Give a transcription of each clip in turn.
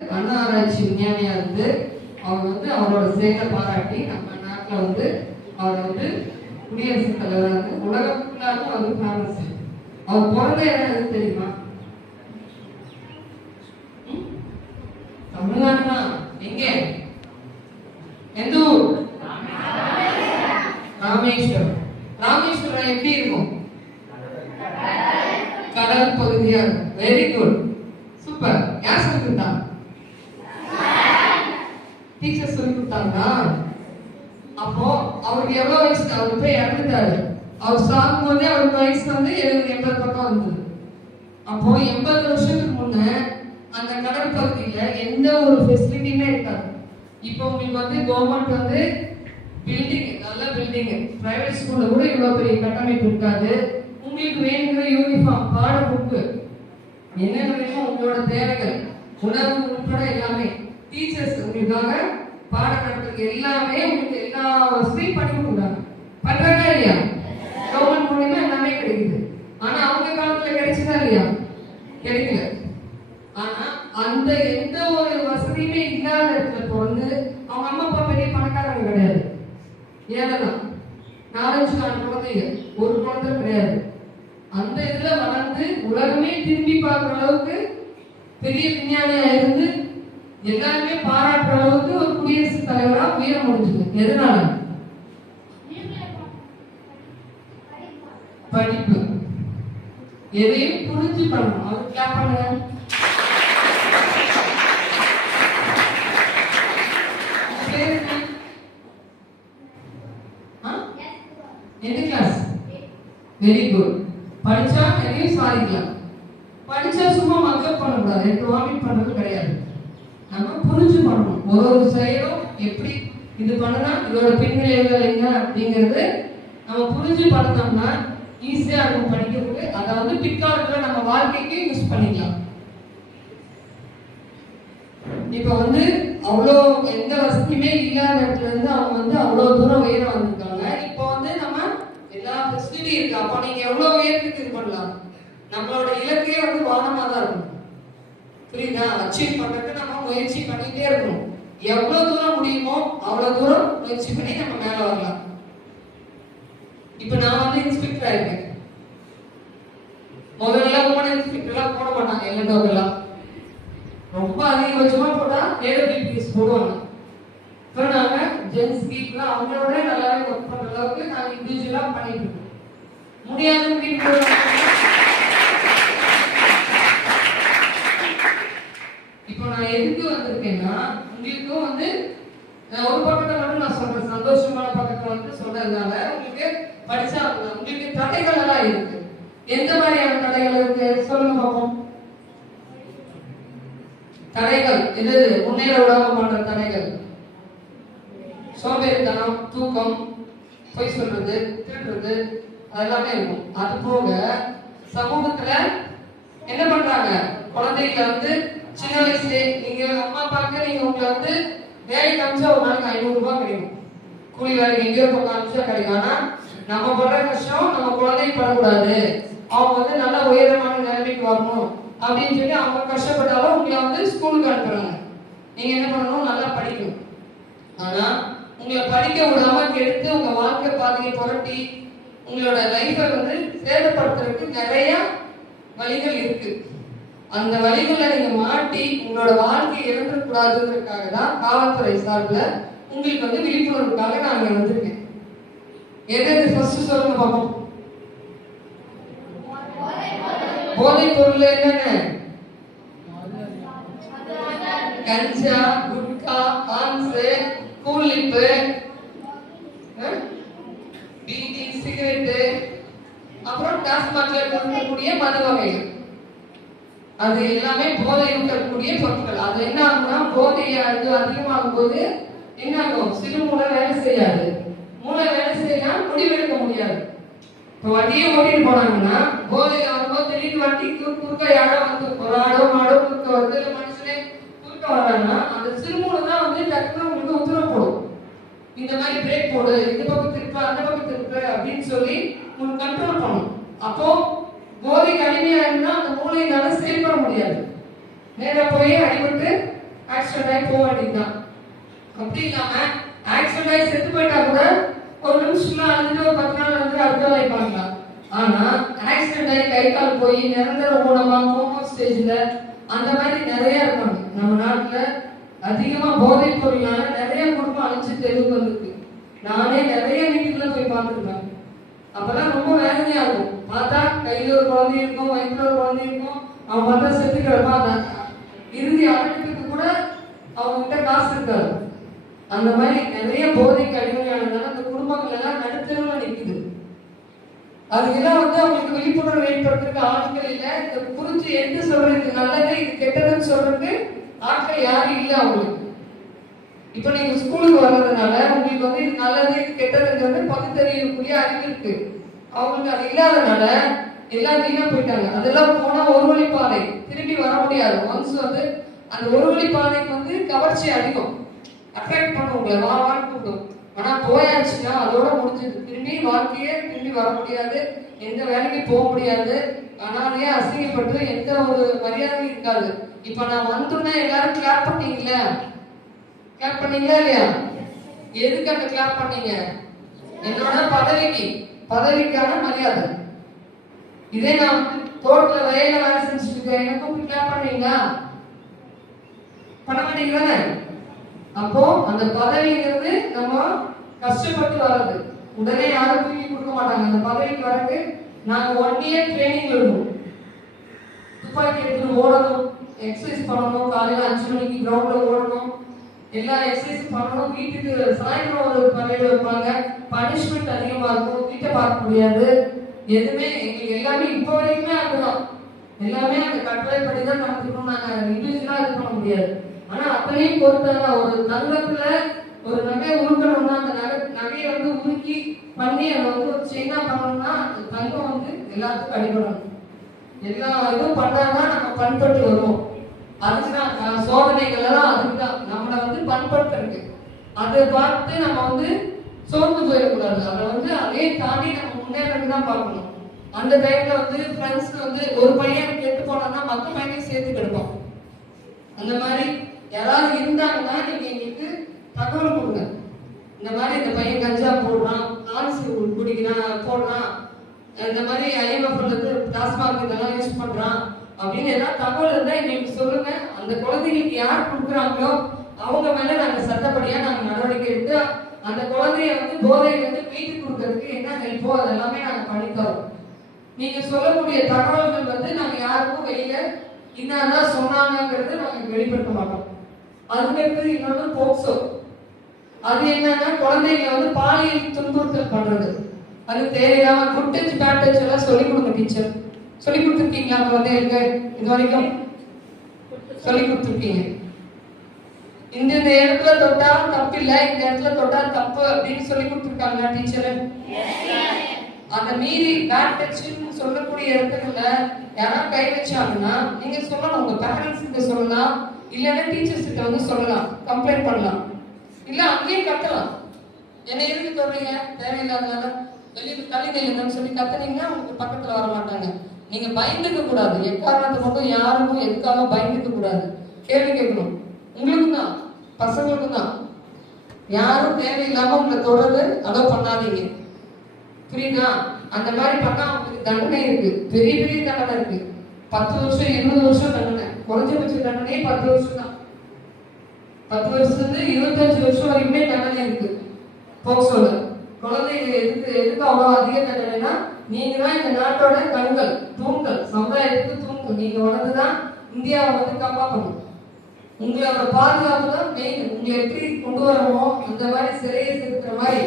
அண்ணா ஆராய்ச்சி விஞ்ஞானியா இருந்து அவர் வந்து அவரோட செயலை பாராட்டி நம்ம நாட்டில் வந்து அவர் வந்து குடியரசுத் தலைவர் வந்து உலகம் ஃபுல்லாக அவர் ஃபேமஸ். அவர் பிறந்த இடம் எது தெரியுமா? தமிழ்நாடு தான். எங்க? எந்த ஊர்? ராமேஸ்வரம். ராமேஸ்வரம் எப்படி இருக்கும்? கடல் பகுதியா இருக்கும். Very good, super. யார் சொல்லி கொடுத்தா? டீச்சர் சொல்லி கொடுத்தாங்களா? அப்போ அவருக்கு எவ்வளவு வயசு? அவர் போய் இறந்துட்டாரு. அவர் சாகும் போதே அவருக்கு வயசு வந்து 70-80 பக்கம் இருந்தது. அப்போ 80 வருஷத்துக்கு முன்ன அந்த கடல் பகுதியில எந்த ஒரு ஃபெசிலிட்டியுமே இருக்காது. இப்போ உங்களுக்கு வந்து கவர்மெண்ட் வந்து பில்டிங், நல்ல பில்டிங், பிரைவேட் ஸ்கூல்ல கூட இவ்வளவு பெரிய கட்டமைப்பு இருக்காது. உங்களுக்கு வேணுங்கிற யூனிஃபார்ம், பாட புக்கு, என்னென்ன வேணும் உங்களோட தேவைகள், உணவு உட்பட எல்லாமே, டீச்சர்ஸ் உங்களுக்காக பாடம் நடத்துறதுக்கு எல்லாமே உங்களுக்கு எல்லா வசதியும் பண்ணி கொடுக்குறாங்க. பண்றாங்க இல்லையா? கவர்மெண்ட் மூலியமா எல்லாமே கிடைக்குது. ஆனா அவங்க காலத்துல கிடைச்சதா இல்லையா? கிடைக்கல. ஆனா அந்த எந்த ஒரு வசதியுமே இல்லாத இடத்துல பிறந்து அவங்க அம்மா அப்பா பெரிய பணக்காரங்க கிடையாது, ஏழதான் 4-5 குழந்தைங்க, ஒரு குழந்தை கிடையாது. அந்த இதுல வளர்ந்து உலகமே திரும்பி பார்க்குற அளவுக்கு பெரிய விஞ்ஞானியா இருந்து எல்லாருமே பாராட்டுற அளவுக்கு ஒரு குடியரசுத் தலைவரா உயர முடிஞ்சது. எதனால? படிப்பு. எதையும் புரிஞ்சு பண்ணணும். அவர் கிளாப் பண்ணுங்க. எந்த கிளாஸ்? Very good. படிச்சா எதையும் சாதிக்கலாம். படிச்சா சும்மா மக்கப் பண்ணக்கூடாது, எனக்கு வாமிட் பண்றது கிடையாது. நம்ம புரிஞ்சு பண்ணணும். ஒரு செயலும் எப்படி இது பண்ணனா இதோட பின்விளைவுகள் என்ன அப்படிங்கிறது நம்ம புரிஞ்சு பண்ணோம்னா ஈஸியா இருக்கும் படிக்கிறதுக்கு. அதாவது பிற்காலத்துல நம்ம வாழ்க்கைக்கு யூஸ் பண்ணிக்கலாம். இப்ப வந்து அவ்வளோ எந்த வசதியுமே இல்லாத இடத்துல இருந்து அவங்க வந்து அவ்வளவு தூரம் உயரம் வந்திருக்காங்க. இப்போ வந்து நம்ம எல்லா ஃபெசிலிட்டி இருக்கு. அப்போ நீங்க எவ்வளவு உயரத்துக்கு இது பண்ணலாம். நம்மளோட இலக்கே வந்து வானமா தான் இருக்கும். புரியுதா? அச்சீவ் பண்றதுக்கு நம்ம முயற்சி பண்ணிட்டே இருக்கணும். எவ்வளவு தூரம் முடியுமோ அவ்வளவு தூரம் முயற்சி பண்ணி நம்ம மேல வரலாம். இப்ப நான் வந்து இன்ஸ்பெக்டர் ஆயிருக்கேன். முதல்ல கூட இன்ஸ்பெக்டர்லாம் போட மாட்டாங்க, எல்லாம் ரொம்ப அதிகபட்சமா போட்டா ஏடபிள்யூபிஎஸ் போடுவாங்க. இப்போ நாங்க ஜென்ஸ் கீப்லாம் அவங்களோட நல்லாவே ஒர்க் பண்ற அளவுக்கு நாங்க இண்டிவிஜுவலா பண்ணிட்டு இருக்கோம். முடியாதுன்னு இப்போ நான் எதுக்கு வந்திருக்கேன்னா, உங்களுக்கும் வந்து ஒரு பக்கத்தை மட்டும் நான் சொல்றேன், சந்தோஷமான பக்கத்தை வந்து சொல்றதுனால உங்களுக்கு படிச்சா உங்களுக்கு தடைகள் எல்லாம் இருக்கு. எந்த மாதிரியான தடைகள் இருக்கு சொல்லுங்க பார்ப்போம். தடைகள் எது? முன்னேற விடாம பண்ற தடைகள், சோம்பேறித்தனம், தூக்கம், பொய் சொல்றது, திருடுறது, அதெல்லாமே இருக்கும். அது போக சமூகத்துல என்ன பண்றாங்க, குழந்தைகளை வந்து சின்ன வயசுல நீங்க அம்மா அப்பாக்கு நீங்க உங்களை வந்து வேலைக்கு அனுப்பிச்சா ஒரு நாளைக்கு 500 ரூபாய் கிடைக்கும். கூலி வேலைக்கு எங்கேயோ பக்கம் அனுப்பிச்சா கிடைக்கும். ஆனா நம்ம படுற கஷ்டம் நம்ம குழந்தைக்கு படக்கூடாது, அவங்க வந்து நல்லா உயரமான நிலைமைக்கு வரணும் அப்படின்னு சொல்லி அவங்க கஷ்டப்பட்டாலும் உங்களை வந்து ஸ்கூலுக்கு அனுப்புறாங்க. நீங்க என்ன பண்ணணும், நல்லா படிக்கணும். ஆனா உங்களை படிக்க விடாம கெடுத்து உங்க வாழ்க்கை பாதையை புரட்டி உங்களோட லைஃபை வந்து சேதப்படுத்துறதுக்கு நிறைய வழிகள் இருக்கு. அந்த வழிகளை நீங்க மாட்டி உங்களோட வாழ்க்கையை இழந்துடக்கூடாதுங்கிறதுக்காக தான் காவல்துறை சார்பில் உங்களுக்கு வந்து விழிப்புணர்வுக்காக நான் இங்க வந்திருக்கேன். எது ஃபர்ஸ்ட் சொல்லுங்க பாப்போம். போதைப் பொருள் என்னென்ன? கஞ்சா, குட்கா, ஆன்ஸ், கூலிப்பு, பீடி, சிகரெட்டு, அப்புறம் டாஸ்மாக்ல இருக்கக்கூடிய மது வகைகள், அது எல்லாமே போதை ஊட்டக்கூடிய பொருட்கள். அது என்ன ஆகும்னா, போதையை அதிகமாகும் போது என்ன ஆகும், சிறு மூளை வேலை செய்யாது. மூளை வேலை செய்யா முடிவெடுக்க முடியாது. இப்போ வண்டியை ஓட்டிட்டு போனாங்கன்னா போதையில வரும்போது திடீர்னு வண்டிக்கு குறுக்க யாரோ வந்து ஒரு ஆடோ மாடோ குறுக்க வந்து இல்லை மனுஷனே குறுக்க வர்றாங்கன்னா அந்த சிறுமூளை தான் வந்து டக்குனு உங்களுக்கு உத்தரவு போடும். இந்த மாதிரி பிரேக் போடு, இந்த பக்கம் திருப்ப, அந்த பக்கம் திருப்ப அப்படின்னு சொல்லி உங்களுக்கு கண்ட்ரோல் பண்ணும். அப்போ போதைக்கு அடிமையா இருந்தா அந்த மூளையினால செயல்பட முடியாது. நேரா போய் அடிபட்டு ஆக்சிடென்ட் ஆகி போக வேண்டியதுதான். அப்படி இல்லாம ஆக்சிடென்ட் ஆகி செத்து போயிட்டா கூட ஒரு நிமிஷம்ல அழுது ஒரு 10 நாள் வந்து அடுத்த வைப்பாங்களா. ஆனா ஆக்சிடென்ட் ஆகி கை கால் போய் நிரந்தர ஊனமா கோமா ஸ்டேஜ்ல அந்த மாதிரி நிறைய இருக்காங்க. நம்ம நாட்டுல அதிகமா போதைப் பொருளால நிறைய குடும்பம் அழிச்சு தெருவுக்கு வந்திருக்கு. நானே நிறைய வீட்டுக்குள்ள போய் பார்த்துருக்கேன். அப்பதான் ரொம்ப வேதனையா இருக்கும். பார்த்தா கையில ஒரு குழந்தை இருக்கும், வயிற்றுல ஒரு குழந்தை இருக்கும், அவன் பார்த்தா செத்து கிடப்பான். இறுதி அடக்கத்துக்கு கூட அவங்க கிட்ட காசு இருக்காது. அந்த மாதிரி நிறைய போதைக்கு அடிமையானதால அந்த குடும்பங்கள் எல்லாம் நடுத்தருவில் நிற்குது. அதுக்கெல்லாம் வந்து அவங்களுக்கு விழிப்புணர்வு ஏற்படுறதுக்கு ஆட்கள் இல்லை. இந்த குறிச்சு எடுத்து சொல்றதுக்கு நல்லது இது கெட்டதுன்னு சொல்றதுக்கு ஆட்கள் யாரும் இல்லை அவங்களுக்கு. இப்ப நீங்க ஸ்கூலுக்கு வர்றதுனால உங்களுக்கு வந்து இது நல்லது இது கெட்டதுங்கிறது பகுத்தறியக்கூடிய அறிவு இருக்கு. அவங்களுக்கு அது இல்லாதனால எல்லாம் வீணா போயிட்டாங்க. அதெல்லாம் போனா ஒரு வழி பாதை, திரும்பி வர முடியாது. ஒன்ஸ் வந்து அந்த ஒரு வழி பாதைக்கு வந்து கவர்ச்சி அதிகம், அட்ராக்ட் பண்ணும் உங்களை, வான்னு கூப்பிடும். ஆனா போயாச்சுன்னா அதோட முடிஞ்சது. திரும்பி வாழ்க்கையே திரும்பி வர முடியாது, எந்த வேலைக்கு போக முடியாது, அனாதையே அசிங்கப்பட்டு எந்த ஒரு மரியாதையும் இருக்காது. இப்ப நான் வந்தோன்னா எல்லாரும் கிளாப் பண்ணீங்களா? கிளாப் பண்ணீங்களா இல்லையா? எதுக்கு அந்த கிளாப் பண்ணீங்க? என்னோட பதவிக்கான மரியாதை. இதே நான் தோட்டத்துல வயல்ல வேலை செஞ்சுட்டு இருக்கேன், எனக்கும் கிளாப் பண்ணீங்களா? பண்ண மாட்டீங்களா? அப்போ அந்த பதவிங்கிறது நம்ம கஷ்டப்பட்டு வர்றது, உடனே யாரும் தூக்கி கொடுக்க மாட்டாங்க. அந்த பதவிக்கு வரது நாங்க 1 year ட்ரைனிங் எடுக்கணும். துப்பாக்கி எடுத்து ஓடணும், எக்ஸசைஸ் பண்ணணும், காலையில 5 மணிக்கு கிரவுண்ட்ல ஓடணும், எல்லா எக்ஸசைஸ் பண்ணணும். வீட்டுக்கு சாயந்தரம் ஒரு பரேடு வைப்பாங்க, பனிஷ்மெண்ட் அதிகமா இருக்கும், வீட்டை பார்க்க முடியாது, எதுவுமே எங்களுக்கு எல்லாமே இப்போ வரைக்குமே அதுதான். எல்லாமே அந்த கட்டளைப்படி தான் நடந்துக்கணும். நாங்க இண்டிவிஜுவலா இது பண்ண முடியாது. ஆனா அத்தனையும் பொறுத்தவரை ஒரு தங்கத்துல ஒரு நகை உருக்கணும்னா அந்த நகையை வந்து உருக்கி பண்ணி அதை வந்து ஒரு செயினா பண்ணணும்னா அந்த தங்கம் வந்து எல்லாத்துக்கும் அடிபடணும். எல்லா இதுவும் பண்ணாதான் நம்ம பண்பட்டு வருவோம். அதுக்குதான் சோதனைகள் எல்லாம், அதுக்குதான் நம்மளை வந்து பண்பட்டு. அதை பார்த்து நம்ம வந்து சோர்ந்து போயிடக்கூடாது. அதை வந்து அதே தாண்டி நம்ம முன்னேறது தான் பார்க்கணும். அந்த டைம்ல வந்து ஃப்ரெண்ட்ஸ் வந்து ஒரு பையன் கெட்டு போனோம்னா மற்ற பையனையும் சேர்த்து கெடுப்போம். அந்த மாதிரி யாராவது இருந்தாங்கன்னா நீங்க எங்களுக்கு தகவல் கொடுங்க. இந்த மாதிரி இந்த பையன் கஞ்சா போடுறான், ஆர்சி குடிக்கிறான் போடுறான், இந்த மாதிரி ஐஎம்எஃப்ல இருந்து டாஸ்மாக் இதெல்லாம் யூஸ் பண்றான் அப்படின்னு ஏதாவது தகவல் இருந்தா எங்களுக்கு சொல்லுங்க. அந்த குழந்தைங்களுக்கு யார் கொடுக்குறாங்களோ அவங்க மேல நாங்க சட்டப்படியா நாங்க நடவடிக்கை எடுத்து அந்த குழந்தைய வந்து போதையில இருந்து மீட்டு கொடுக்கறதுக்கு என்ன ஹெல்ப்போ அதெல்லாமே நாங்க பண்ணித்தரோம். நீங்க சொல்லக்கூடிய தகவல்கள் வந்து நாங்க யாருக்கும் வெளியில இன்னாதான் சொன்னாங்கிறது நாங்க வெளிப்படுத்த மாட்டோம். அதுக்கு இன்னொன்று போக்சோ. அது என்னன்னா குழந்தைகளை வந்து பாலியல் துன்புறுத்தல் பண்றது. அது தேவையில்லாம குட் டச் பேட் டச் எல்லாம் சொல்லி கொடுங்க. டீச்சர் சொல்லி கொடுத்துருக்கீங்களா குழந்தைகளுக்கு? இது வரைக்கும் சொல்லி கொடுத்துருக்கீங்க. இந்த இடத்துல தொட்டா தப்பு இல்லை, இந்த இடத்துல தொட்டா தப்பு அப்படின்னு சொல்லி கொடுத்துருக்காங்களா டீச்சர்? அந்த மீறி பேட் டச்னு சொல்லக்கூடிய இடத்துல யாராவது கை வச்சாங்கன்னா நீங்க சொல்லணும், உங்க பேரண்ட்ஸ் கிட்ட சொல்லலாம், இல்லைன்னா டீச்சர்ஸ் கிட்ட வந்து சொல்லலாம், கம்ப்ளைண்ட் பண்ணலாம், இல்ல அங்கேயே கட்டலாம். என்ன எதுக்கு சொல்றீங்க தேவையில்லாதனால வெளியே தள்ளி நில்லுங்கன்னு சொல்லி கத்துனீங்கன்னா உங்களுக்கு பக்கத்துல வர மாட்டாங்க. நீங்க பயந்துக்க கூடாது, எக்காரணத்தை மட்டும் யாருக்கும் எதுக்காக பயந்துக்க கூடாது. கேள்வி கேட்கணும், உங்களுக்கும் தான் பசங்களுக்கும் தான். யாரும் தேவையில்லாம உங்களை தொடர்ந்து அலோவ் பண்ணாதீங்க, புரியுதா? அந்த மாதிரி பண்ணா அவங்களுக்கு தண்டனை இருக்கு, பெரிய பெரிய தண்டனை இருக்கு. 10 வருஷம் 20 வருஷம் தண்டனை, குறைஞ்சபட்ச தண்டனையே 10 வருஷம் தான். 10 வருஷத்துல 25 வருஷம் வரைக்குமே தண்டனை இருக்கு போக்சோல. குழந்தைங்க எதுக்கு அவ்வளவு அதிக தண்டனைனா நீங்க தான் இந்த நாட்டோட கண்கள் தூண்கள், சமுதாயத்துக்கு தூண்கள். நீங்க வளர்ந்துதான் இந்தியாவை வந்து காப்பாற்றணும். உங்களோட பாதுகாப்பு தான் மெயின். உங்களை எப்படி கொண்டு வரணுமோ அந்த மாதிரி சிறையை செலுத்துற மாதிரி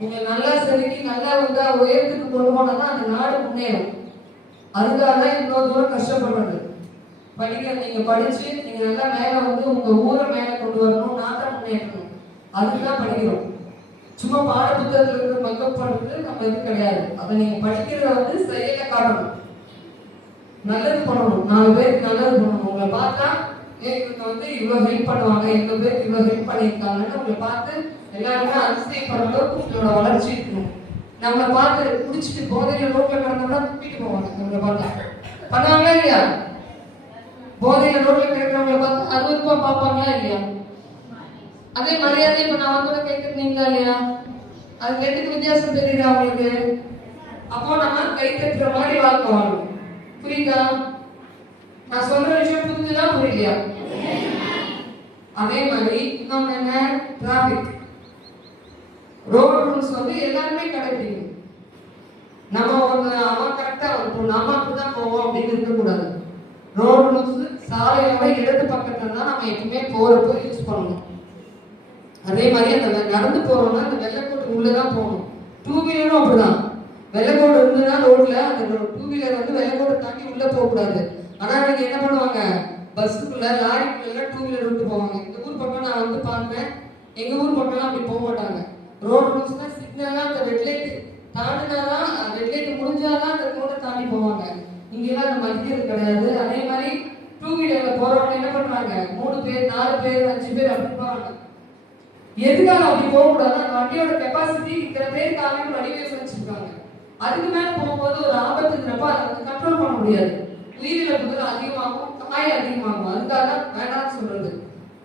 நீங்க நல்லா செதுக்கி நல்லா வந்து உயரத்துக்கு கொண்டு போனாதான் அந்த நாடு முன்னேறும். அதுக்காக தான் இவ்வளவு தூரம் கஷ்டப்படுறது. நீங்க படிச்சு நீங்க நல்லா மேல வந்து உங்க ஊரை மேல கொண்டு வரணும், நாட்டை முன்னேற்றணும், அதுக்குதான் படிக்கிறோம். சும்மா பாட புத்தகத்துல இருந்து மக்கப் பண்றது நம்ம இது கிடையாது. அதை நீங்க படிக்கிறத வந்து செயல காட்டணும், நல்லது பண்ணணும், 4 பேருக்கு நல்லது பண்ணணும். உங்களை பார்த்தா இவங்க வந்து இவ்வளவு ஹெல்ப் பண்ணுவாங்க, எவ்வளவு பேருக்கு இவ்வளவு ஹெல்ப் பண்ணியிருக்காங்கன்னு உங்களை பார்த்து எல்லாருமே அதிசயப்படுற அளவுக்கு உங்களோட வளர்ச்சி இருக்கணும். நம்மளை பார்த்து குடிச்சிட்டு போதையில ரோட்ல கிடந்தோம்னா கூட்டிட்டு போவாங்க. நம்மளை பார்த்தா பண்ணுவாங்களா இல்லையா? போதையில ரோட்ல கிடக்கிறவங்களை பார்த்து அருவருப்பா பார்ப்பாங்களா இல்லையா? அதே மரியாதை இப்ப நான் வந்து கேட்கறீங்களா இல்லையா? அது ரெண்டுக்கு வித்தியாசம் தெரியுது அவங்களுக்கு. அப்போ நம்ம கை தட்டுற மாதிரி வாழ்க்கை வாழணும். புரியுதா? நான் சொல்ற விஷயம் புரிஞ்சுதா புரியலையா? அதே மாதிரி நம்ம என்ன டிராபிக் ரோட் ரூல்ஸ் வந்து எல்லாருமே கடைபிடிக்கணும். நம்ம ஒரு அவன் கரெக்டா இருக்கும் நம்ம அப்படிதான் போவோம் அப்படின்னு இருக்கக்கூடாது. ரோட் ரூல்ஸ் சாலையோட இடது பக்கத்துல தான் நம்ம எப்பவுமே போறப்போ யூஸ் பண்ணணும். அதே மாதிரி அந்த நடந்து போறோம்னா அந்த வெள்ளைக்கோட்டு உள்ளதான் போகணும். டூ வீலரும் அப்படிதான். வெள்ளைக்கோடு இருந்ததுன்னா ரோட்ல அந்த டூ வீலர் வந்து வெள்ளைக்கோட்டை தாண்டி உள்ள போகக்கூடாது. ஆனா நீங்க என்ன பண்ணுவாங்க, பஸ்ஸுக்குள்ள லாரிக்குள்ள டூ வீலர் விட்டு போவாங்க. இந்த ஊர் பக்கம் நான் வந்து பார்த்தேன், எங்க ஊர் பக்கம்லாம் அப்படி போக மாட்டாங்க. ரோட் ரூல்ஸ்னா சிக்னல்னா அந்த ரெட் லைட் தாண்டினாதான், ரெட் லைட் முடிஞ்சாதான் அந்த ரோட்டை தாண்டி போவாங்க. இங்கெல்லாம் அந்த மதிக்கிறது கிடையாது. அதே மாதிரி டூ வீலர்ல போறவங்க என்ன பண்றாங்க, 3 பேர் 4 பேர் 5 பேர் அப்படி போவாங்க. எதுக்காக அப்படி போகக்கூடாது, அந்த வண்டியோட கெப்பாசிட்டி இத்தனை பேர் காலையில் வடிவேல் வச்சிருக்காங்க. அதுக்கு மேல போகும்போது ஒரு ஆபத்துங்கிறப்ப அதை கண்ட்ரோல் பண்ண முடியாது. உயிரிழப்புகள் அதிகமாகும், காயம் அதிகமாகும். அதுக்காக வேண்டாம்னு சொல்றது.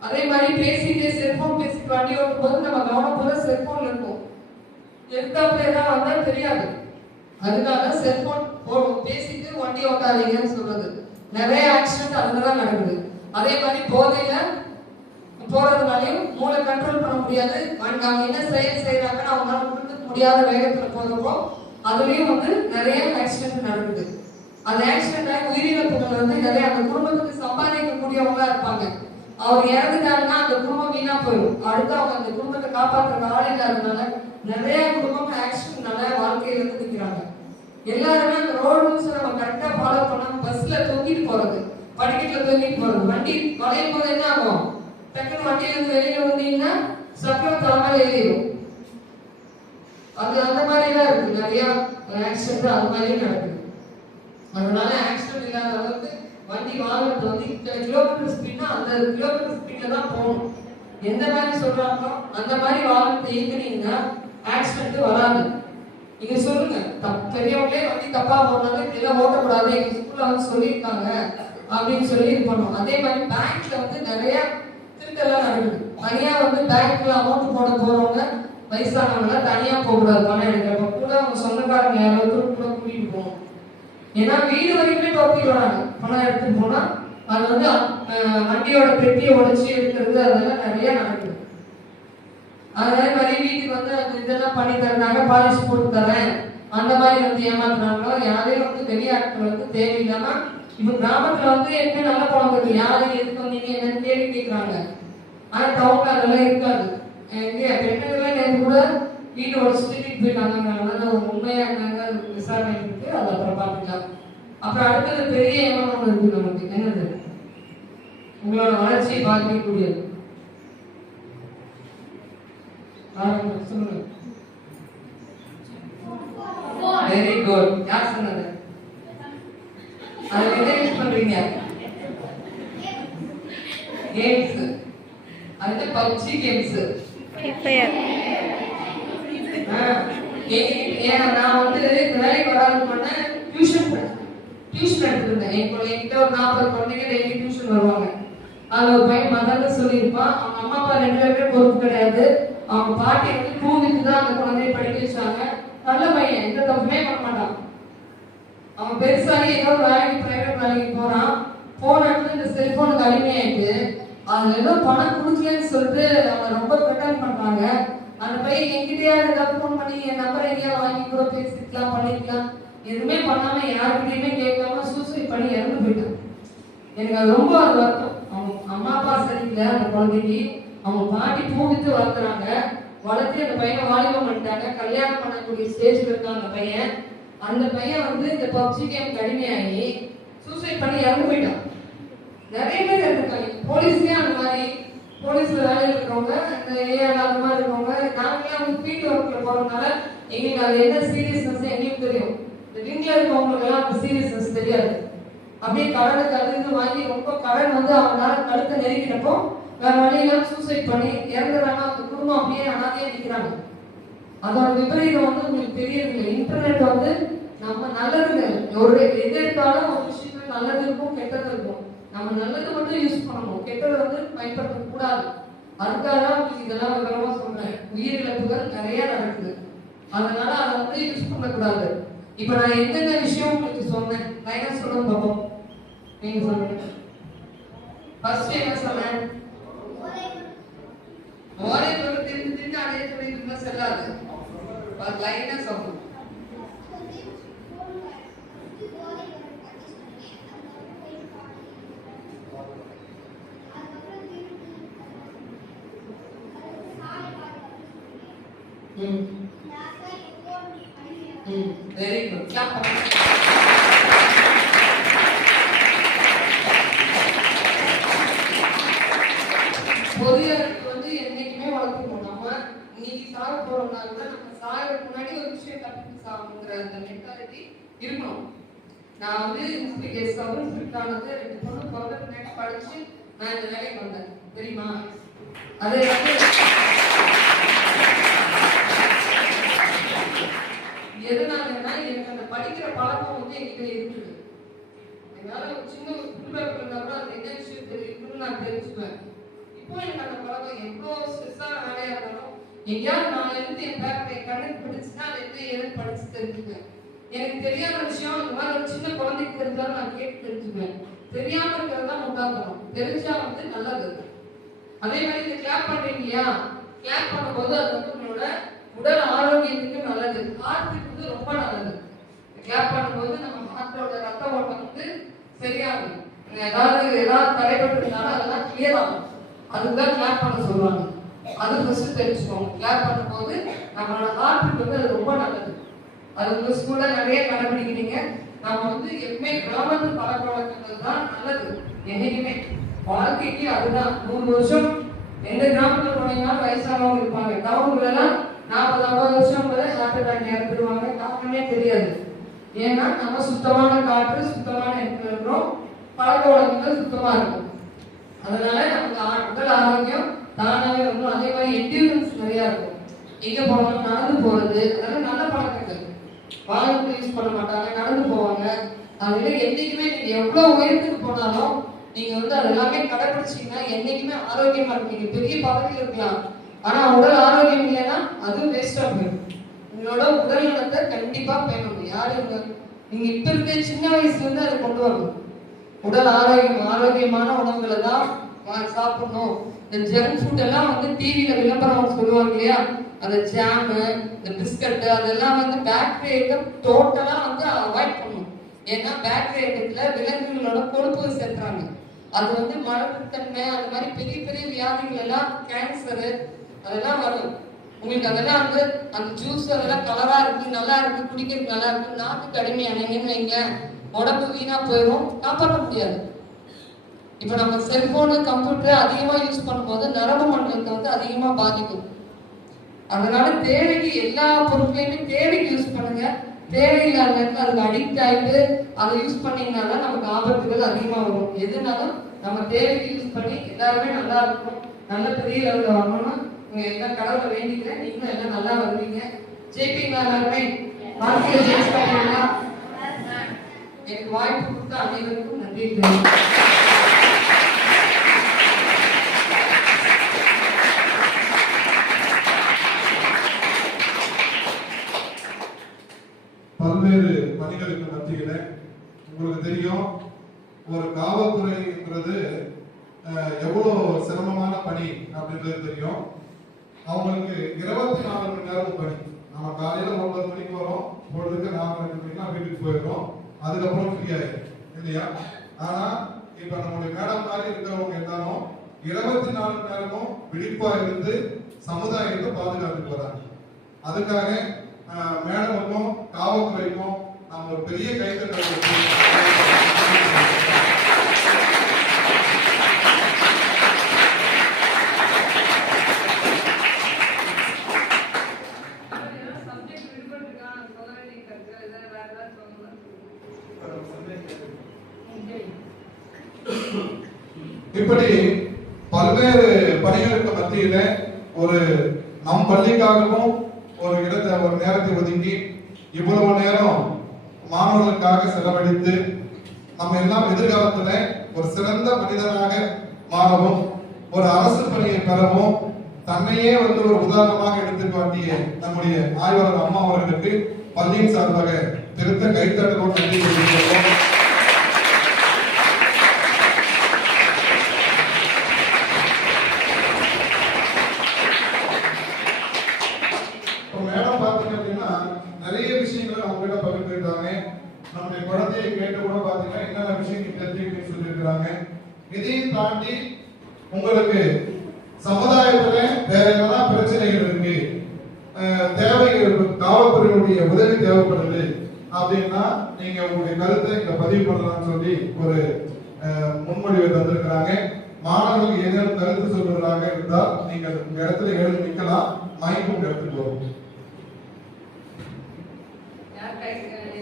அதே மாதிரி பேசிட்டு செல்போன் பேசிட்டு வண்டி ஓட்டும் போது நம்ம கவனம் போல செல்போன்ல இருக்கும். எதுக்காப்புல ஏதாவது வந்தா தெரியாது. அதுக்காக செல்போன் பேசிட்டு வண்டி ஓட்டாதீங்கன்னு சொல்றது. நிறைய ஆக்சிடென்ட் அதுலதான் நடக்குது. அதே மாதிரி போதையில போறதுனாலையும் மூளை கண்ட்ரோல் பண்ண முடியாது. அவங்க என்ன செயல் செய்யறாங்கன்னு அவங்களால புரிஞ்சுக்க முடியாத வேகத்துல போறப்போ அதுலயும் வந்து நிறைய ஆக்சிடென்ட் நடக்குது. அந்த ஆக்சிடென்ட் ஆகி உயிரிழப்புகள் வந்து நிறைய அந்த குடும்பத்துக்கு சம்பாதிக்கக்கூடியவங்களா இருப்பாங்க. அவர் இறந்துட்டாருன்னா அந்த குடும்பம் வீணா போயிடும். அடுத்து அவங்க அந்த குடும்பத்தை காப்பாற்றுற ஆள் இல்லாததுனால நிறைய குடும்பம் ஆக்சிடென்ட்னால வாழ்க்கையில இருந்து நிற்கிறாங்க. எல்லாருமே அந்த ரோட் ரூல்ஸ் நம்ம கரெக்டா ஃபாலோ பண்ணாம பஸ்ல தொங்கிட்டு போறது, படிக்கட்டுல தொங்கிட்டு போறது, வண்டி வளையும் போது என்ன ஆகும், டக்குனு வண்டியில இருந்து வெளியில வந்தீங்கன்னா சக்கரம் தலைமையில ஏறிடும். அது அந்த மாதிரி எல்லாம் இருக்கு. நிறைய ஆக்சிடென்ட் அது மாதிரி நடக்குது. அதனால ஆக்சிடென்ட் இல்லாத அளவுக்கு வண்டி வாகனத்தை வந்து இத்தனை கிலோமீட்டர் ஸ்பீட்னா அந்த கிலோமீட்டர் ஸ்பீட்ல தான் போகணும். எந்த மாதிரி சொல்றாங்களோ அந்த மாதிரி வாகனத்தை இயக்குனீங்கன்னா ஆக்சிடென்ட் வராது. நீங்க சொல்லுங்க, பெரியவங்களே வண்டி தப்பா போனாலும் இதெல்லாம் ஓட்டக்கூடாது, எங்க ஸ்கூல்ல வந்து சொல்லியிருக்காங்க அப்படின்னு சொல்லி இது பண்ணுவோம். அதே மாதிரி பேங்க்ல வந்து நிறைய திருட்டெல்லாம் நடக்குது. தனியா வந்து பேங்க்ல அமௌண்ட் போட போறவங்க வயசானவங்க தனியா போகக்கூடாது. பணம் எடுக்கிறப்ப கூட அவங்க சொந்தக்காரங்க யாராவது கூட கூட்டிட்டு போகணும். ஏன்னா வீடு வரைக்குமே டோக்கி வராங்க. பணம் எடுத்துட்டு போனா அது வந்து வண்டியோட பெட்டியை உடைச்சி எடுக்கிறது அதெல்லாம் நிறைய நடக்குது. அதே மாதிரி வீட்டுக்கு வந்து அது இதெல்லாம் பண்ணி தர்றாங்க, பாலிஷ் போட்டு தரேன் அந்த மாதிரி வந்து ஏமாத்துறாங்களோ. யாரையும் வந்து வெளியாட்கள் வந்து தேவையில்லாம இப்ப கிராமத்துல வந்து என்ன நல்ல பழம் இருக்கு, யாரும் எதுக்கு வந்தீங்க என்னன்னு கேள்வி கேட்கறாங்க. ஆனா டவுன்ல அதெல்லாம் இருக்காது. பெண்கள் நேற்று கூட வீடு உடச்சிட்டு போயிட்டாங்க. உண்மையா என்னங்க விசாரணை இருக்கு, அதை அப்புறம் பார்த்துக்கலாம். அப்புறம் அடுத்தது பெரிய ஏமாற்றம் இருக்கு நமக்கு. என்னது, உங்களோட வளர்ச்சியை பாதிக்கக்கூடியது. சொல்லுங்க. Very good. யார் சொன்னது? அது என்ன யூஸ் பண்றீங்க? கேம்ஸ். அது பப்ஜி கேம்ஸ். நான் வந்து வேலைக்கு வராது பண்ண டியூஷன் எடுத்துருந்தேன். என்கிட்ட ஒரு 40 குழந்தைங்க டெய்லி டியூஷன் வருவாங்க. அதுல ஒரு பையன் மதர்ல சொல்லியிருப்பான், அவங்க அம்மா அப்பா 2 பேருமே பொறுப்பு கிடையாது, அவங்க பாட்டி வந்து கூவிட்டு தான் அந்த குழந்தைய படிக்க வச்சாங்க. நல்ல பையன், எந்த தப்புமே பண்ண மாட்டான். அவன் பெருசாகி ஏதோ வேலைக்கு பிரைவேட் வேலைக்கு போறான். போன இடத்துல இந்த செல்போனுக்கு அடிமையாயிட்டு அதுல ஏதோ பணம் கொடுக்கலன்னு சொல்லிட்டு அவன் ரொம்ப த்ரெட்டன் பண்றாங்க. அந்த பையன் என்கிட்டயா ஏதாவது ஃபோன் பண்ணி என் நம்பரை எங்கேயா வாங்கி கூட பேசிக்கலாம் பண்ணிக்கலாம், எதுவுமே பண்ணாம யாருக்கிட்டையுமே கேட்காம சூசைட் பண்ணி இறந்து போயிட்டான். எனக்கு அது ரொம்ப அது வருத்தம். அவங்க அம்மா அப்பா சரியில்லை, அந்த குழந்தைக்கு அவங்க பாட்டி பூவித்து வளர்த்துறாங்க. வளர்த்து அந்த பையனை வாலிபம் பண்ணிட்டாங்க. கல்யாணம் பண்ணக்கூடிய ஸ்டேஜ்ல இருக்கான் அந்த பையன். அந்த பையன் வந்து இந்த பப்ஜி கேம் கடுமையாகி சூசைட் பண்ணி இறந்து போயிட்டான். நிறைய பேர் இருக்காங்க. போலீஸ்லயே அந்த மாதிரி, போலீஸ்ல வேலையில் இருக்கவங்க, இந்த ஏரியாவில் அந்த மாதிரி இருக்கவங்க, நாங்களே அவங்க ஃபீல்டு ஒர்க்ல போறதுனால எங்களுக்கு அது என்ன சீரியஸ்னஸ் எங்களுக்கு தெரியும். இந்த வீட்டில் இருக்கவங்களுக்கு எல்லாம் அந்த சீரியஸ்னஸ் தெரியாது. அப்படியே கடனுக்கு அது வாங்கி ரொம்ப கடன் வந்து அவங்களால கழுத்தை நெருங்கினப்போ வேற வழியெல்லாம் சூசைட் பண்ணி இறந்துறாங்க. அந்த குடும்பம் அப்படியே அனாதையா நிற்கிறாங்க. அதோட விபரீதம் வந்து உங்களுக்கு தெரியவில்லை. இன்டர்நெட் வந்து நம்ம நல்லதுங்க, ஒரு எது எடுத்தாலும் ஒரு விஷயத்துல நல்லது இருக்கும் கெட்டது இருக்கும். நம்ம நம்ம நல்லது மட்டும் யூஸ் பண்ணணும், கெட்டதை வந்து பயன்படுத்த கூடாது. அதுக்காக தான் உங்களுக்கு இதெல்லாம் விவரமா சொல்றேன். உயிரிழப்புகள் நிறைய நடக்குது, அதனால அதை வந்து யூஸ் பண்ணக்கூடாது. இப்ப நான் என்னென்ன விஷயம் உங்களுக்கு சொன்னேன், நான் என்ன சொல்ல பார்ப்போம், நீங்க சொல்லுங்க. ஃபர்ஸ்ட் என்ன சொன்னேன்? ஒரே பொருள் தெரிஞ்சு அதே சொல்லிட்டு இருந்தா செல்லாது. லைனா சொல்லணும். வெரி குட், கிளாப் பண்ணுங்க. பொறியாளருக்கு வந்து என்னைக்குமே வளர்க்கணும். நம்ம இன்னைக்கு சாக போறோம்னா கூட நம்ம சாகிறதுக்கு முன்னாடி ஒரு விஷயம் கற்றுட்டு சாகணுங்கிற அந்த மென்டாலிட்டி இருக்கணும். நான் வந்து இன்ஸ்பிரிட் ஆனது 2 பொண்ணு பிறந்த பின்னாடி படிச்சு நான் இந்த வேலைக்கு வந்தேன், தெரியுமா? அது வந்து எதனாலன்னா எனக்கு அந்த படிக்கிற பழக்கம் வந்து என்கிட்ட இருக்குது. என்னால ஒரு சின்ன ஒரு புல்பேப்பர் இருந்தா கூட அது என்ன விஷயம் தெரியுதுன்னு நான் தெரிஞ்சுக்குவேன். இப்போ எனக்கு அந்த பழக்கம் எவ்வளோ ஸ்ட்ரெஸ்ஸான வேலையா இருந்தாலும் எங்கேயாவது நான் இருந்து என் பேப்பரை கண்ணுக்கு பிடிச்சுன்னா அது என்ன ஏதுன்னு படிச்சு தெரிஞ்சுக்குவேன். எனக்கு தெரியாத விஷயம் இந்த மாதிரி ஒரு சின்ன குழந்தைக்கு தெரிஞ்சாலும் நான் கேட்டு தெரிஞ்சுக்குவேன். தெரியாம இருக்கிறது தான் முட்டாள்தனம், தெரிஞ்சா வந்து நல்லது. அதே மாதிரி இந்த கிளாப் பண்றீங்க இல்லையா, கிளாப் பண்ணும்போது அது வந்து உங்களோட உடல் ஆரோக்கியத்துக்கு நல்லது, ஹார்ட்டுக்கு வந்து ரொம்ப நல்லது. கிளாப் பண்ணும்போது நம்ம ஹார்ட்டோட ரத்த ஓட்டம் வந்து சரியாகும். ஏதாவது தடைப்பட்டு இருந்தாலும் அதெல்லாம் கிளியர் ஆகும். அதுதான் கிளாப் பண்ண சொல்லுவாங்க. அது ஃபர்ஸ்ட் தெரிஞ்சுக்கோங்க. கிளாப் பண்ணும்போது நம்மளோட ஹார்ட்டுக்கு வந்து அது ரொம்ப நல்லது. அது உங்க ஸ்கூல்ல நிறைய கடைபிடிக்கிறீங்க. நம்ம வந்து எப்பவுமே கிராமத்து பழக்க வழக்கங்கள் தான் நல்லது. என்னைக்குமே வாழ்க்கைக்கு அதுதான். 100 வருஷம் எந்த கிராமத்துல போனீங்கன்னா வயசானவங்க இருப்பாங்க. டவுன்ல எல்லாம் 40-50 வருஷம் வரை ஹார்ட் அட்டாக் இறந்துருவாங்க, காரணமே தெரியாது. ஏன்னா நம்ம சுத்தமான காற்று, சுத்தமான இடத்துல இருக்கிறோம், பழக்க வழக்கங்கள் சுத்தமா இருக்கும். அதனால நமக்கு உடல் ஆரோக்கியம் தானாவே வரும். அதே மாதிரி என்டியூரன்ஸ் நிறைய இருக்கும். எங்க போனாலும் நடந்து போறது, அதெல்லாம் நல்ல பழக்கங்கள். வாகனத்தை யூஸ் பண்ண மாட்டாங்க, நடந்து போவாங்க. அதுல என்னைக்குமே நீங்க எவ்வளவு உயரத்துக்கு போனாலும் நீங்க வந்து அது எல்லாமே கடைபிடிச்சீங்கன்னா என்னைக்குமே ஆரோக்கியமா இருக்கீங்க. பெரிய பதவியில் இருக்கலாம், ஆனா உடல் ஆரோக்கியம் இல்லைன்னா அதுவும் வேஸ்டா போயிடும். உங்களோட உடல் நலத்தை கண்டிப்பா பேணணும். யாரு நீங்க இப்ப இருக்க சின்ன வயசுல இருந்து அதை கொண்டு வரணும். உடல் ஆரோக்கியமான உணவுகளை தான் சாப்பிடணும். இந்த ஜங்க் ஃபுட் எல்லாம் வந்து டிவியில விளம்பரம் சொல்லுவாங்க இல்லையா, அந்த ஜாமு, இந்த பிஸ்கட், அதெல்லாம் வந்து பேக்கரி ஐட்டம் டோட்டலா வந்து அவாய்ட் பண்ணணும். ஏன்னா பேக்கரி ஐட்டத்துல விலங்குகளோட கொழுப்பு சேர்த்துறாங்க. அது வந்து மரபுத்தன்மை, அது மாதிரி பெரிய பெரிய வியாதிகள் எல்லாம், கேன்சரு அதெல்லாம் வரும். உங்களுக்கு அதெல்லாம் வந்து அந்த ஜூஸ் அதெல்லாம் கலரா இருக்கு, நல்லா இருக்கு, குடிக்கிறதுக்கு நல்லா இருக்கு, நாக்கு கடுமையானீங்கன்னு வைங்க, உடம்பு வீணா போயிடும், காப்பாற்ற முடியாது. இப்ப நம்ம செல்போனு கம்ப்யூட்டர் அதிகமா யூஸ் பண்ணும்போது நரம்பு மண்டலத்தை வந்து அதிகமா பாதிக்கும். அதனால தேவைக்கு எல்லா பொருட்களையுமே தேவைக்கு யூஸ் பண்ணுங்க. தேவையில்லாத நேரத்தில் அதுக்கு அடிக்ட் ஆகிட்டு அதை யூஸ் பண்ணீங்கனால நமக்கு ஆபத்துகள் அதிகமா வரும். எதுனாலும் நம்ம தேவைக்கு யூஸ் பண்ணி எல்லாருமே நல்லா இருக்கணும், நல்ல பெரிய லெவலில் வரணும்னு எல்லாம் கடவுளை வேண்டிக்கிறேன். நீங்களும் எல்லாம் நல்லா வருவீங்க, ஜெயிப்பீங்களா? எல்லாருமே வாழ்க்கையில் ஜெயிச்சுக்காங்களா? எனக்கு வாய்ப்பு கொடுத்த அனைவருக்கும் நன்றி. பல்வேறு பணிகளுக்கு மத்தியில உங்களுக்கு தெரியும், ஒரு காவல்துறைன்றது எவ்வளவு சிரமமான பணி அப்படின்றது தெரியும். அவங்களுக்கு 24 மணி நேரம் பணி. நம்ம காலையில 9 மணிக்கு வரோம், பொழுதுக்கு 4 மணிக்கு வீட்டுக்கு போயிடுறோம், அதுக்கப்புறம் ஃப்ரீ ஆயிடும் இல்லையா? ஆனா இப்ப நம்மளுடைய மேடம் மாதிரி இருக்கிறவங்க எல்லாரும் 24 மணி நேரமும் விழிப்பா இருந்து சமுதாயத்தை பாதுகாத்து போறாங்க. அதுக்காக மேடமுக்கும் காவல்துறைக்கும் நம்ம ஒரு பெரிய கைத்தட்டல். இப்படி பல்வேறு பணிகளுக்கு மத்தியில ஒரு நம் பள்ளிக்காகவும் ஒரு இடத்தை, ஒரு நேரத்தை ஒதுக்கி இவ்வளவு நேரம் மாணவர்களுக்காக செலவழித்து நம்ம எல்லாம் எதிர்காலத்துல ஒரு சிறந்த மனிதனாக மாறவும், ஒரு அரசு பணியை பெறவும் தன்னையே ஒரு உதாரணமாக எடுத்துக்க வேண்டிய நம்முடைய ஆய்வாளர் அம்மா அவர்களுக்கு பள்ளியின் சார்பாக திருத்த கைத்தட்டலோடு நன்றி தெரிவிக்கிறோம். மேடம் பாத்தீங்க அப்படின்னா நிறைய விஷயங்களை அவங்க கிட்ட பகிர்ந்துருக்காங்க. நம்முடைய குழந்தையை கேட்டு கூட பாத்தீங்கன்னா என்னென்ன விஷயங்கள் தெரிஞ்சுக்கிட்டு சொல்லியிருக்கிறாங்க. இதையும் தாண்டி உங்களுக்கு சமுதாயத்துல வேற என்னெல்லாம் பிரச்சனைகள் இருக்கு, தேவைகள், காவல்துறையினுடைய உதவி தேவைப்படுது அப்படின்னா நீங்க உங்களுடைய கருத்தை இங்க பதிவு பண்ணலாம்னு சொல்லி ஒரு முன்மொழிவை தந்திருக்கிறாங்க. மாணவர்கள் ஏதேனும் கருத்து சொல்வதாக இருந்தால் நீங்க உங்க இடத்துல எழுதி நிக்கலாம். மைக்கும் உங்க இடத்துக்கு வரும்.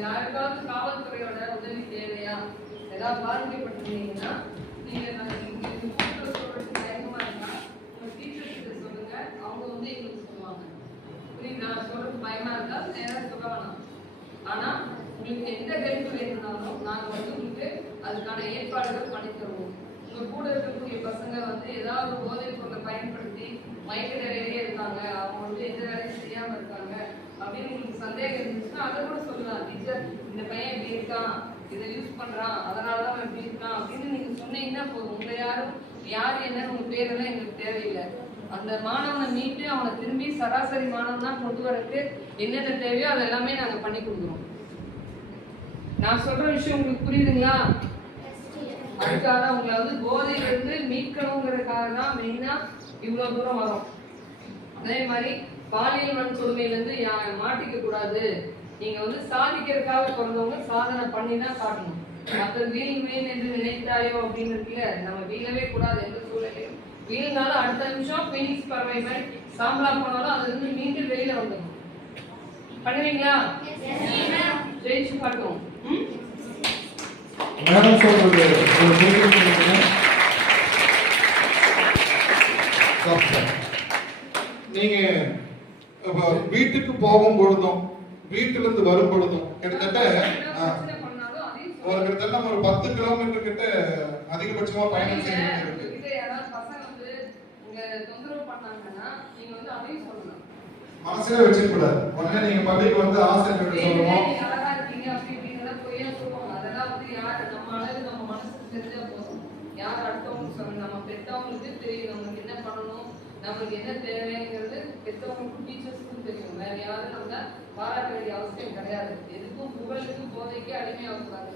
யாருக்காவது காவல்துறையோட உதவி தேவையா, ஏதாவது பாதிக்கப்பட்டிருந்தீங்கன்னா நீங்க சொல்றதுக்கு பயமா இருந்தா உங்க டீச்சர்ஸ் கிட்ட சொல்லுங்க. அவங்க எங்களுக்கு சொல்லுவாங்க. புரியுதா? சொல்றது பயமா இருந்தா நேரம் சொல்ல வேணாம். ஆனா உங்களுக்கு எந்த ஹெல்ப் வேணும்னாலும் நாங்க உங்களுக்கு அதுக்கான ஏற்பாடுகள் பண்ணி தருவோம். உங்க கூட இருக்கக்கூடிய பசங்க ஏதாவது போதைப் பொருளை பயன்படுத்தி மயக்க நிறைய இருக்காங்க, அவங்க எந்த வேலையும் செய்யாம இருக்காங்க அப்படின்னு உங்களுக்கு சந்தேகம் இருந்துச்சுன்னா அதை கூட சொல்லலாம். டீச்சர், இந்த பையன் இப்படி இருக்கான், இதை யூஸ் பண்றான், அதனாலதான் அவன் இப்படி இருக்கான் அப்படின்னு நீங்க சொன்னீங்கன்னா போதும். உங்களை யார் என்னன்னு உங்க பேரெல்லாம் எங்களுக்கு தேவையில்லை. அந்த மாணவனை மீட்டு அவனை திரும்பி சராசரி மாணவனா கொண்டு வரக்கு என்னென்ன தேவையோ அது எல்லாமே நாங்க பண்ணி கொடுக்குறோம். நான் சொல்ற விஷயம் உங்களுக்கு புரியுதுங்களா? அதுக்காக உங்களை போதையில இருந்து மீட்கணுங்கிறதுக்காக தான் மெயினா இவ்வளவு தூரம் வரும். அதே மாதிரி பாலியல் வன்கொடுமையில இருந்து மாட்டிக்க கூடாது. நீங்க சாதிக்கிறதுக்காக பிறந்தவங்க சாதனை பண்ணி தான் காட்டணும். மற்ற வீண் என்று நினைத்தாயோ அப்படின்னு இருக்குல்ல, நம்ம வீழவே கூடாது. எந்த சூழ்நிலையும் வீழ்னாலும் அடுத்த நிமிஷம் பீனிக்ஸ் பறவை மாதிரி சாம்பலா போனாலும் அதுல இருந்து மீண்டும் வெளியில வந்துடும். பண்ணுவீங்களா? ஜெயிச்சு காட்டுவோம். மேடம் சொல்றது நீங்க வீட்டுக்கு போகும் பொழுதும் வீட்டுல இருந்து வரும் பொழுதும் கிட்டத்தட்ட ஒரு 10 கிலோமீட்டர் கிட்ட அதிகபட்சமா பயணம் செய்ய வேண்டியிருக்கு. மனசுல வச்சுக்க கூடாது. உடனே நீங்க பள்ளிக்கு ஆசிரியர் சொல்லுவோம். யார் அடுத்தவங்களுக்கு சொல்லணும், நம்ம பெற்றவங்களுக்கு தெரியும் நம்மளுக்கு என்ன பண்ணணும், நம்மளுக்கு என்ன தேவைங்கிறது பெற்றவங்களுக்கும் டீச்சர்ஸ்க்கும் தெரியும். வேற யாரும் நம்ம பாராட்ட வேண்டிய அவசியம் கிடையாது. எதுக்கும் புகழுக்கு போதைக்கு அடிமையாகக்கூடாது.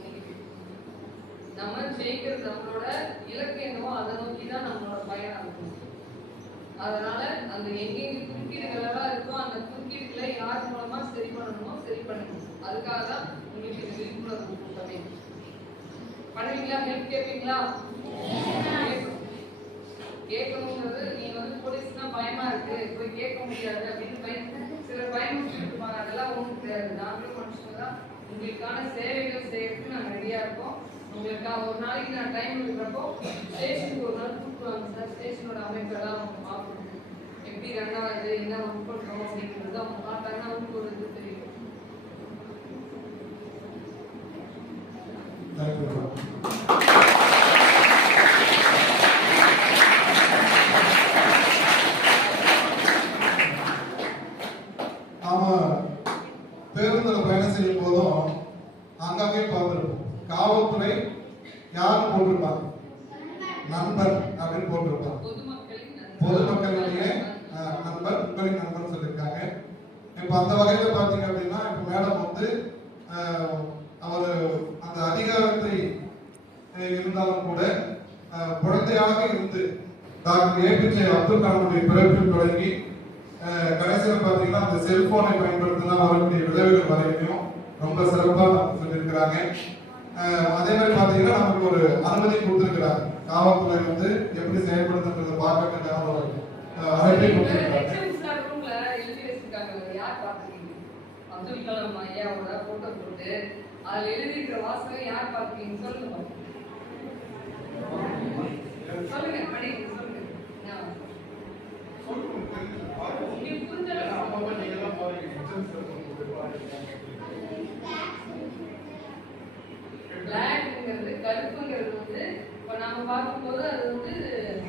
நம்ம ஜெயிக்கிறது நம்மளோட இலக்கு என்னவோ அதை நோக்கி தான் நம்மளோட பயணம் இருக்கும். அதனால அந்த எங்கெங்க குறுக்கீடுகள் எல்லாம் இருக்கோ அந்த குறுக்கீடுகளை யார் மூலமா சரி பண்ணணுமோ சரி பண்ணணும். அதுக்காக தான் உங்களுக்கு இந்த விழிப்புணர்வு கூட்டமே. பண்ணுவீங்களா? ஹெல்ப் கேட்பீங்களா? கேட்கணுங்கிறது நீங்க போலீஸ்னா பயமா இருக்கு, போய் கேட்க முடியாது அப்படின்னு சில பயமுறுத்தி இருப்பாங்க. அதெல்லாம் ஒன்றும் கிடையாது. நாங்களும் மனுஷங்க தான். உங்களுக்கான சேவைகள் செய்யறதுக்கு நாங்க ரெடியா இருக்கோம். உங்களுக்காக ஒரு நாளைக்கு நான் டைம் இருக்கிறப்போ ஸ்டேஷனுக்கு ஒரு நாள் கூப்பிடுவாங்க சார். ஸ்டேஷனோட அமைப்பெல்லாம் அவங்க பார்க்கணும், எப்படி ரன் ஆகுது, என்ன ஒர்க் பண்றோம் அப்படிங்கிறது அவங்க பார்த்தாங்கன்னா அவங்களுக்கு ஒரு இது தெரியும். நாம பேருந்துல பயணம் செய்யும் போதும் அங்கங்கே பார்த்துருப்போம். காவல்துறை யாரும் போட்டிருப்பாங்க, நண்பர் அப்படின்னு போட்டிருப்பாங்க. பொதுமக்களுடைய நண்பர், உங்களின் நண்பர் சொல்லியிருக்காங்க. இப்ப அந்த வகையில பாத்தீங்க அப்படின்னா இப்ப மேடம் அவர் அந்த அதிகாரத்தை இருந்தாலும் கூட குழந்தையாக இருந்து டாக்டர் ஏபிஜே அப்துல் கலாமுடைய பிறப்பில் தொடங்கி கடைசியில் பாத்தீங்கன்னா அந்த செல்போனை பயன்படுத்தினா வரக்கூடிய விளைவுகள் வரைக்கும் ரொம்ப சிறப்பா சொல்லியிருக்கிறாங்க. அதே மாதிரி பாத்தீங்கன்னா நமக்கு ஒரு அனுமதி கொடுத்திருக்கிறாங்க. காவல்துறை எப்படி செயல்படுத்துன்றதை பார்க்கறதுக்கான ஒரு அழைப்பை கொடுத்திருக்காங்க. அப்துல் கலாம் ஐயாவோட போட்டோ போட்டு அதுல எழுதியிருக்கிற வாசகம் யார் பார்க்கீங்க சொல்லுங்க. சொல்லுங்க, படிங்க, சொல்லுங்க. பிளாக்ங்கிறது கருப்புங்கிறது பார்க்கும்போது அது வந்து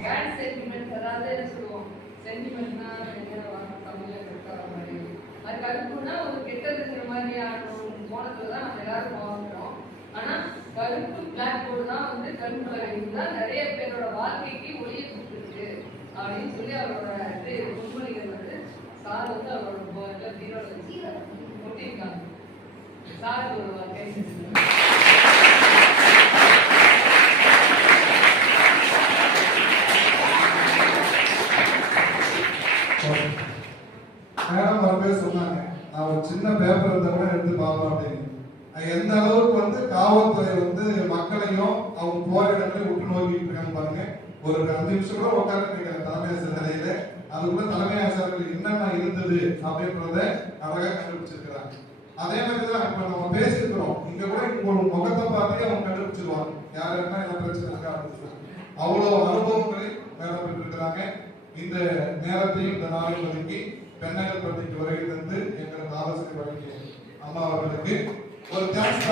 பேட் சென்டிமெண்ட், அதாவது என்ன சொல்லுவோம், சென்டிமெண்ட்னா என்ன தமிழ்ல இருக்கிற மாதிரி, அது கருப்புன்னா ஒரு கெட்டதுங்கிற மாதிரியான ஒரு கோணத்துல தான் நம்ம எல்லாரும் பார்க்கிறோம். ஆனா கருப்பு பிளாக் போர்டு தான் வந்து கருப்பு கலர் தான் நிறைய பேரோட வாழ்க்கைக்கு ஒளியை கொடுத்துருக்கு அப்படின்னு சொல்லி அவரோட முன்மொழிகள் வந்து சார் வந்து அவரோட பீரோல வச்சு ஒட்டியிருக்காங்க. சார் ஒரு வார்த்தை மேடம் வரவே சொன்னாங்க, நான் ஒரு சின்ன பேப்பர் இருந்தா கூட எடுத்து பார்ப்போம் அப்படின்னு. எந்த அளவுக்கு வந்து காவல்துறை வந்து மக்களையும் அவங்க போற இடங்களையும் விட்டு நோக்கிட்டு இருக்காங்க பாருங்க. ஒரு 5 நிமிஷம் கூட உட்கார்ந்து கேட்கிறேன் தலைமை ஆசிரியர் நிலையில, அதுக்குள்ள தலைமை ஆசிரியர்கள் என்னென்ன இருந்தது அப்படின்றத அழகா கண்டுபிடிச்சிருக்கிறாங்க. அதே மாதிரி தான் இப்ப நம்ம பேசியிருக்கிறோம், இங்க கூட ஒரு முகத்தை பார்த்தே அவங்க கண்டுபிடிச்சிருவாங்க யார் என்ன என்ன பிரச்சனை இருக்கா அப்படின்னு. அவ்வளவு அனுபவங்களை மேல பெற்றிருக்கிறாங்க. இந்த நேரத்தையும் இந்த நாளையும் ஒதுக்கி பெண்ணகல் பள்ளிக்கு வருகை தந்து எங்களுக்கு ஆலோசனை வழங்கிய அம்மா அவர்களுக்கு ஒரு தேங்க்ஸ்.